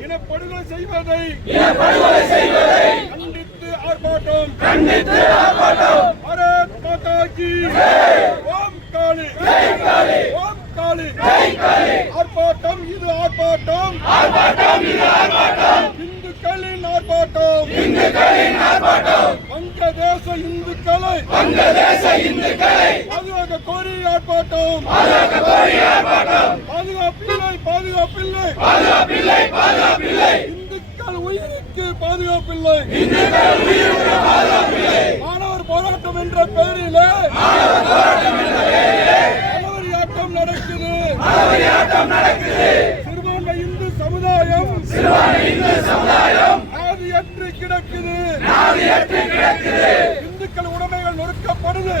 இனப்படுகொலை செய்வதை கண்டித்து ஆர்ப்பாட்டம் பாரத் மாதா கி ஓம் காளி ஆர்ப்பாட்டம் இது ஆர்ப்பாட்டம் இந்துக்களின் ஆர்ப்பாட்டம் வங்கதேச இந்துக்களை பாதுகாக்க கோரி ஆர்ப்பாட்டம் பாதுகாப்பில்லை இந்துக்கள் உயிருக்கு பாதுகாப்பில்லை மாணவர் போராட்டம் என்ற பெயரிலே மனவரியாட்டம் நடக்குது சிறுபான்மை இந்து சமுதாயம் ஆதியற்று கிடக்குது இந்துக்கள் உடைமைகள் நொறுக்கப்படுது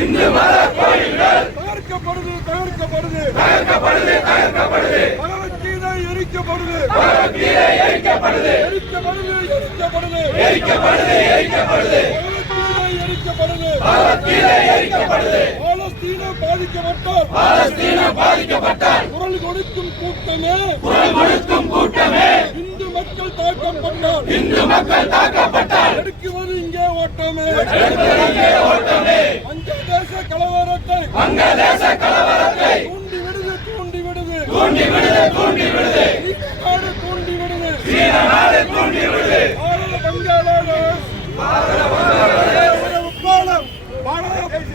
இந்து மத கோயில்கள் தகர்க்கப்படுது பகவத்கீதை எரிக்கப்படுது பாலஸ்தீனம் பாதிக்கப்பட்டால் குரல் கொடுக்கும் கூட்டமே இந்து மக்கள் தாக்கப்பட்டால் எடுக்குவது இங்கே ஓட்டமே வங்கதேச கலவரத்தை தூண்டி விடுது சீன தூண்டி விடுது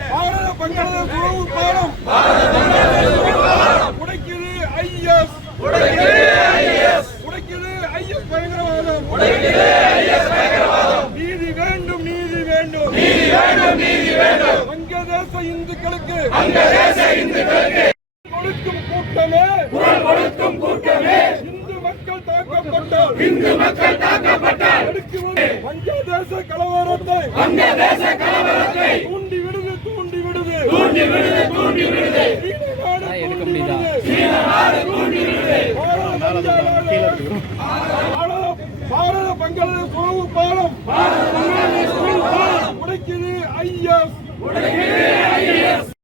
பாரத பங்களாதேஷ் உறவு பாலம் உடைக்குது ஐஎஸ் பயங்கரவாதம் நீதி வேண்டும் வங்கதேச இந்துக்களுக்கு கொடுக்கும் கூட்டமே இந்து மக்கள் தாக்கப்பட்டால் வங்கதேச கலவரத்தை தூண்டி விடுது பாரத பங்களாதேஷ் உறவு பாலம் உடைக்குது ஐஎஸ்